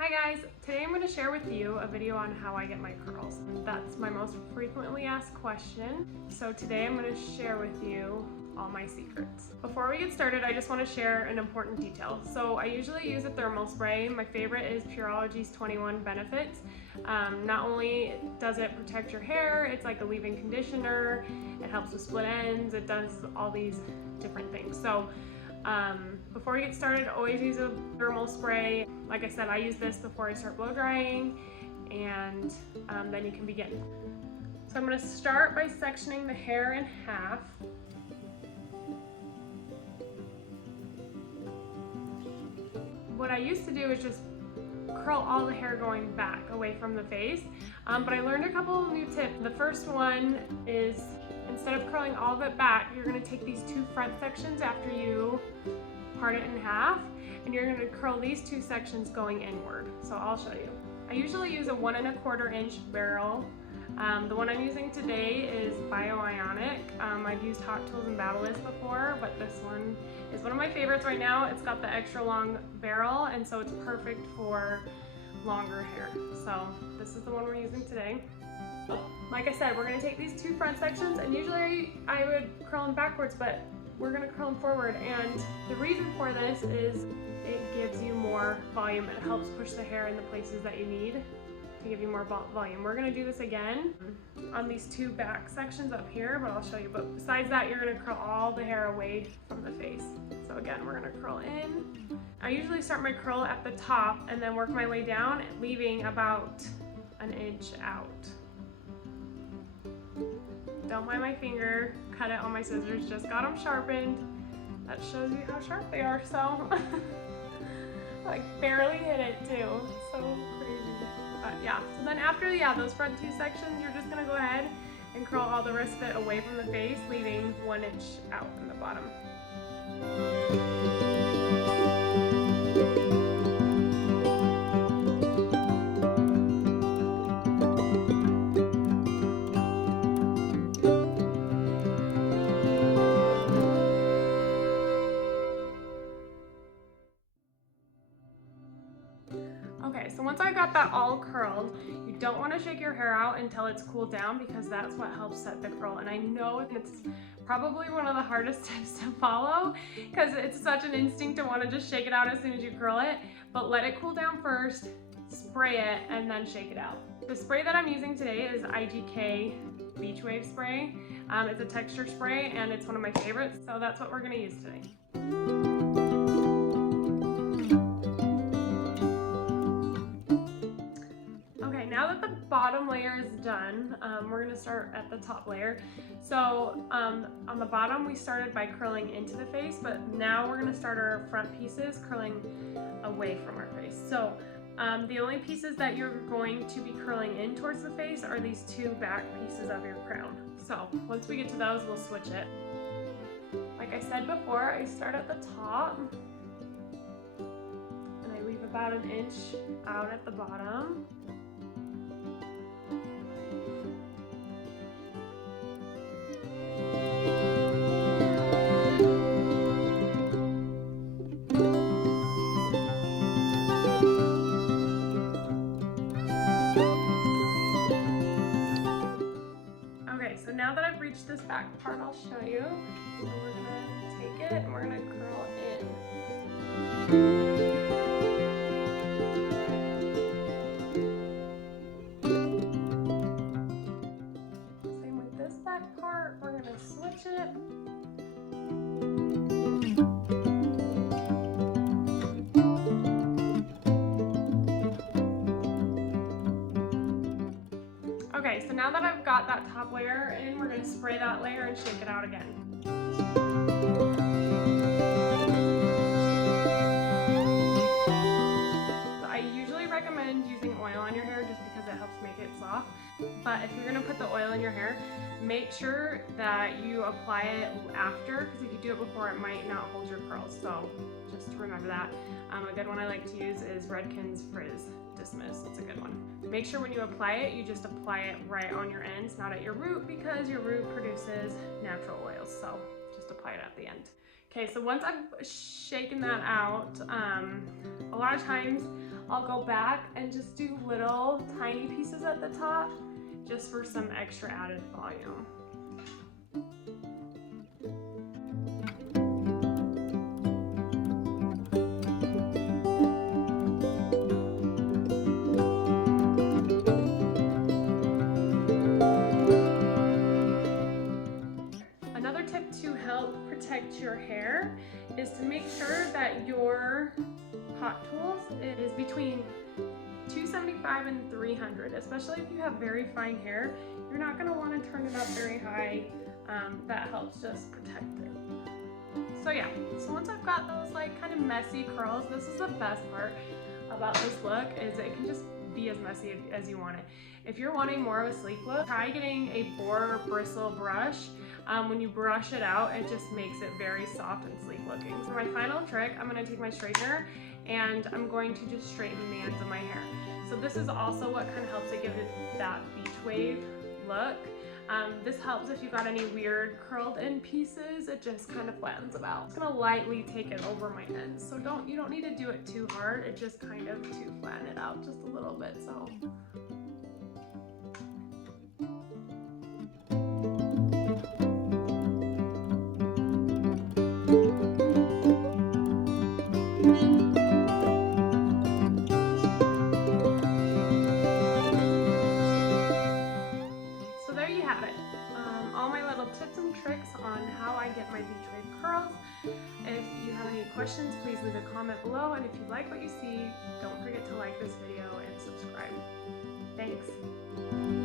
Hi guys, today I'm going to share with you a video on how I get my curls. That's my most frequently asked question. So today I'm going to share with you all my secrets. Before we get started, I just want to share an important detail. So I usually use a thermal spray. My favorite is Pureology's 21 Benefits. Not only does it protect your hair, it's like a leave-in conditioner, it helps with split ends, it does all these different things. So before we get started, always use a thermal spray. Like I said, I use this before I start blow drying, and then you can begin. So I'm going to start by sectioning the hair in half. What I used to do is just curl all the hair going back away from the face, but I learned a couple of new tips. The first one is, instead of curling all of it back, you're going to take these two front sections after you part it in half, and you're going to curl these two sections going inward. So I'll show you. I usually use a 1 1/4 inch barrel. The one I'm using today is Bioionic. I've used Hot Tools and Babyliss before, but this one is one of my favorites right now. It's got the extra long barrel, and so it's perfect for longer hair. So this is the one we're using today. Like I said, we're going to take these two front sections, and usually I would curl them backwards, but we're going to curl them forward, and the reason for this is it gives you more volume. It helps push the hair in the places that you need to give you more volume. We're going to do this again on these two back sections up here, but I'll show you. But besides that, you're going to curl all the hair away from the face. So again, we're going to curl in. I usually start my curl at the top and then work my way down, leaving about an inch out. Don't mind my finger, cut it on my scissors, just got them sharpened. That shows you how sharp they are, so. Like barely hit it too, so crazy. But yeah, so then after those front two sections, you're just gonna go ahead and curl all the rest of it away from the face, leaving 1 inch out in the bottom. Okay, so once I got that all curled, you don't want to shake your hair out until it's cooled down, because that's what helps set the curl. And I know it's probably one of the hardest tips to follow, because it's such an instinct to want to just shake it out as soon as you curl it, but let it cool down first, spray it, and then shake it out. The spray that I'm using today is IGK Beach Wave Spray. It's a texture spray, and it's one of my favorites, so that's what we're going to use today. Now that the bottom layer is done, we're going to start at the top layer. So on the bottom, we started by curling into the face, but now we're going to start our front pieces curling away from our face. So the only pieces that you're going to be curling in towards the face are these two back pieces of your crown. So once we get to those, we'll switch it. Like I said before, I start at the top and I leave about an inch out at the bottom. So now that I've reached this back part, I'll show you. So we're gonna take it and we're gonna curl in. Same with this back part, we're gonna switch it. Okay, so now that I've got that top layer in, we're going to spray that layer and shake it out again. I usually recommend using oil on your hair just because it helps make it soft. But if you're going to put the oil in your hair, make sure that you apply it after, because if you do it before, it might not hold your curls. So just remember that. A good one I like to use is Redken's Frizz Dismiss. It's a good one. Make sure when you apply it, you just apply it right on your ends, not at your root, because your root produces natural oils. So just apply it at the end. Okay, so once I've shaken that out, a lot of times I'll go back and just do little tiny pieces at the top just for some extra added volume. Another tip to help protect your hair is to make sure that your hot tools is between 275 and 300, especially if you have very fine hair. You're not going to want to turn it up very high. That helps just protect it. So yeah, so once I've got those like kind of messy curls, this is the best part about this look, is it can just be as messy as you want it. If you're wanting more of a sleek look, try getting a boar bristle brush. When you brush it out, it just makes it very soft and sleek looking. So my final trick, I'm going to take my straightener and I'm going to just straighten the ends of my hair. So this is also what kind of helps it give it that beach wave look. This helps if you got any weird curled in pieces, it just kind of flattens them out. I'm just gonna lightly take it over my ends. So you don't need to do it too hard, it just kind of to flatten it out just a little bit. So. So there you have it. All my little tips and tricks on how I get my beach wave curls. If you have any questions, please leave a comment below. And if you like what you see, don't forget to like this video and subscribe. Thanks.